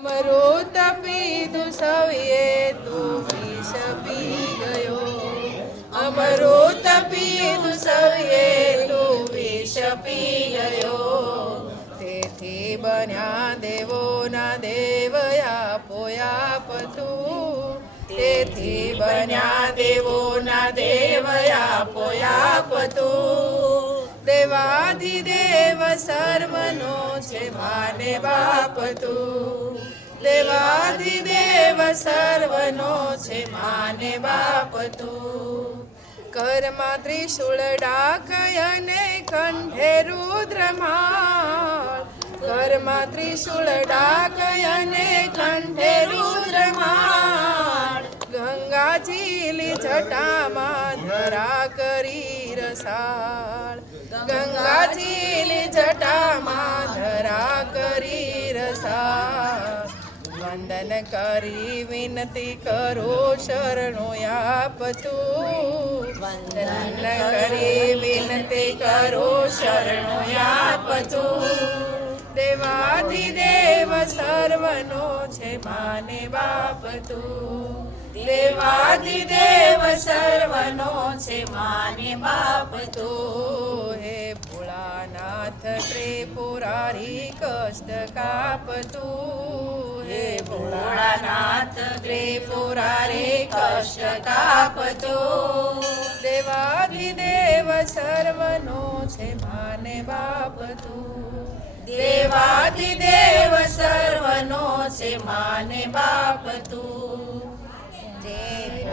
અમૃત પીધું સૌએ તું વિષ પી ગયો. અમૃત પીધું સૌએ તું વિષ પી ગયો. તેથી બન્યા દેવોના દેવ આપો આપ તું. તેથી બન્યા દેવોના દેવ આપો આપ તું. દેવાધિદેવ સર્વનો છે માને બાપ તું. દેવાધિદેવ સર્વનો છે માને બાપ તું. કરમાં ત્રિશૂળ ડાક અને કંઠે રુદ્રમાળ. કરમાં ત્રિશૂળ ડાક અને કંઠે રુદ્રમાળ. ગંગાજીલી જટામાં ધરા કરી રસાળ. ગંગાજીલી જટામાં ધરા કરી રસાળ. વંદન કરી વિનતી કરો શરણો આપ તું. વંદન કરી વિનતી કરો શરણો આપ તું. દેવાધિદેવ સર્વનો છે માને બાપ તું. દેવાધિદેવ સર્વનો છે માને બાપ તું. હે ભોળાનાથ ત્રિપુરારી કષ્ટ કાપ તું. હે ભોળાનાથ ત્રિપુરારી કષ્ટ કાપ તું. દેવાધિદેવ સર્વનો છે માને બાપ તું. દેવાધિદેવ સર્વનો છે માને બાપ તું. જય